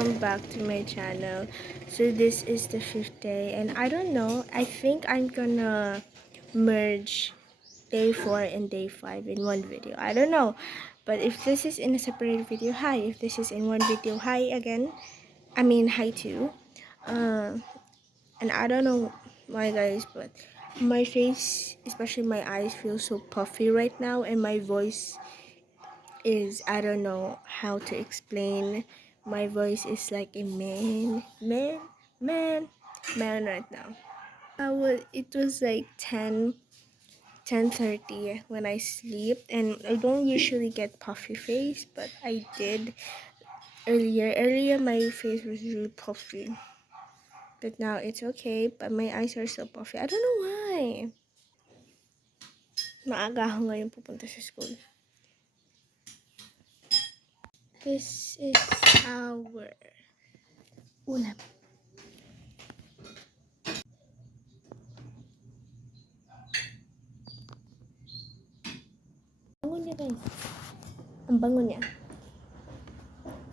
welcome back to my channel. So this is the 5th day and I don't know, I think I'm gonna merge day 4 and day 5 in one video. I don't know, but if this is in a separate video, hi. If this is in one video, hi again. I mean hi too. And I don't know why guys, but my face, especially my eyes, feel so puffy right now, and my voice is, I don't know how to explain. My voice is like a man right now. It was like 10:30 when I sleep, and I don't usually get puffy face, but I did earlier. My face was really puffy, but now it's okay, but my eyes are still puffy. I don't know why. Maaga ako ngayon pupunta sa school. This is our ulam. Bango niya guys. Ang bango niya.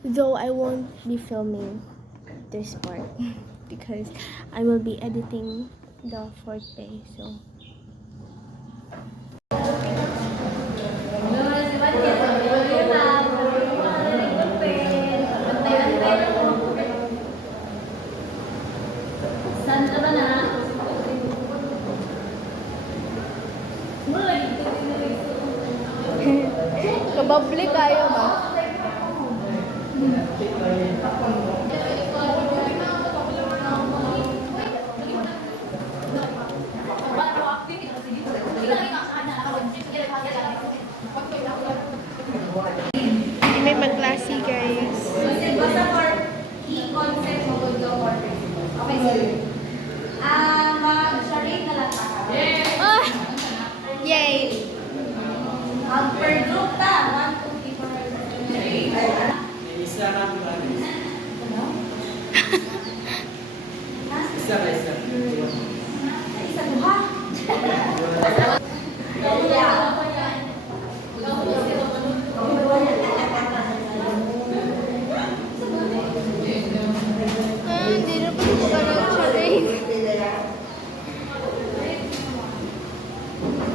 Though I won't be filming this part because I will be editing the 4th day, so kabable kayo ba? May mag-classy guys. Basta for key concept mo to order. Okay. Mag-charade na lang tayo. Oh! Yay! Per group ta. 1, 2, 3, 4. Isa ka ba? Isa. Isa mo ha? Hindi na po ko ba nag-charade?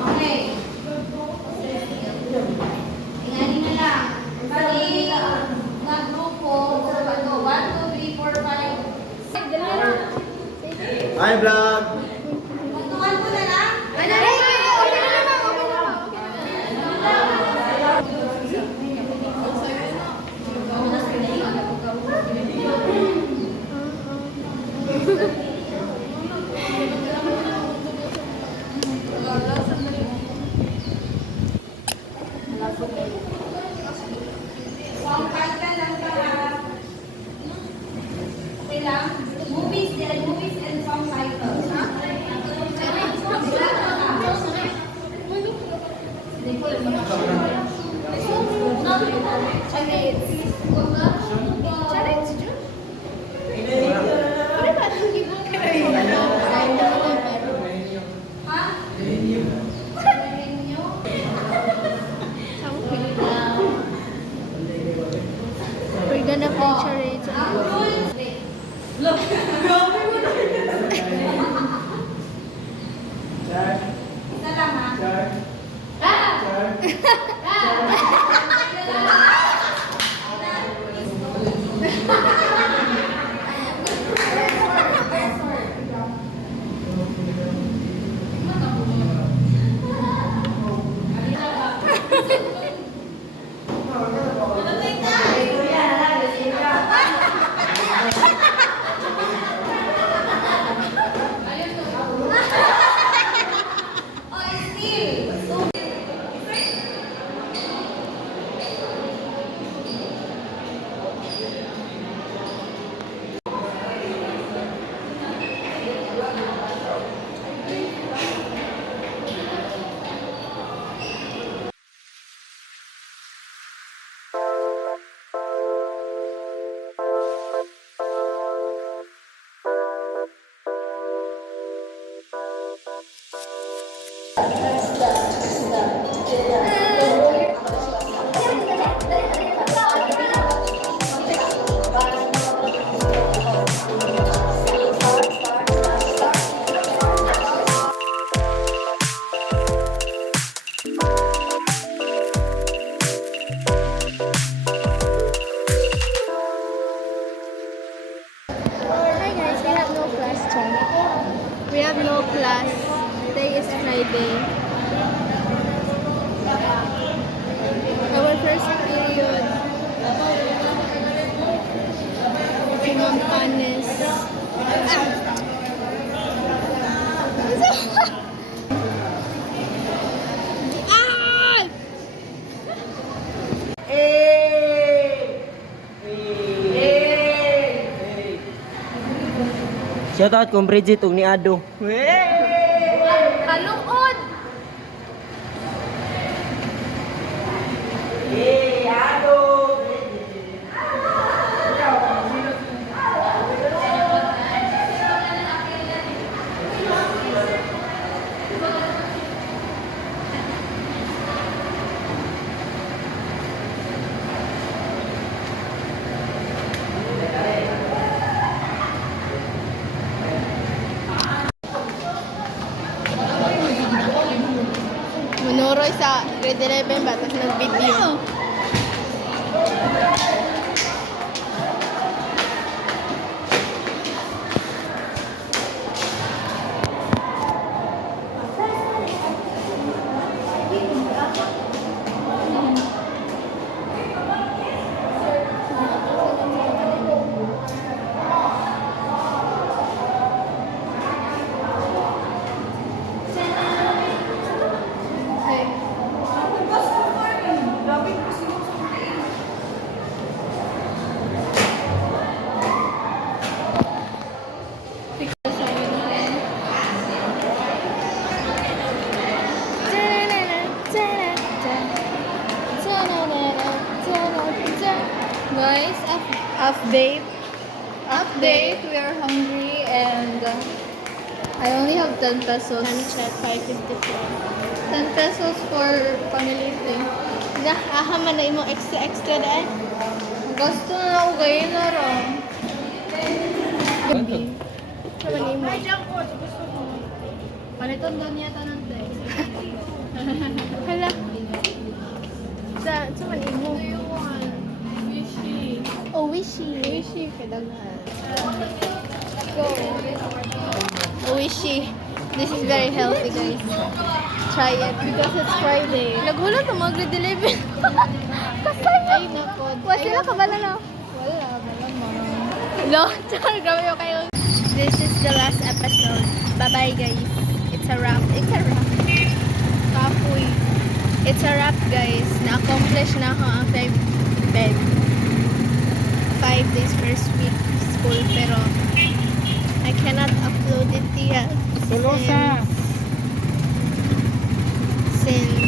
Okay. Ingani na lang. Pati na grupo, 1, 2, 3, 4, 5. Hi vlog! Magtukan ko na lang. Okay na naman. Song title lang ka. Okay lang? Movies and song titles. Ha? We're gonna play charades. Isa lang ha? Shoutout kung Bridget ug ni Ado. Kaluod! Hey, Ado! Manuroy sa grade 11 ba? Tapos nag-video. Guys, update. We are hungry and I only have 10 pesos. Time check, 5:54. 10 pesos for family thing. Aha, manay mo extra dahil. Gusto na ako kayo na rin. Gabi. Manay mo. Palitan doon niya tanong tayo. Hala. Sa manay mo. Oh, wishy. Wishy, kadaghan. Go. Oh, wishy. This is very healthy, guys. Try it. Because it's Friday. Naghulat ang mga grade 11. Ay, nako. Wala sila kabala na. Wala, malamang. No, tsaka grabe yung kayo. This is the last episode. Bye-bye, guys. It's a wrap. It's a wrap. Kapoy. It's a wrap, guys. Na-accomplish na ako ang 5 days first week school, pero I cannot upload it yet. Solosa. Since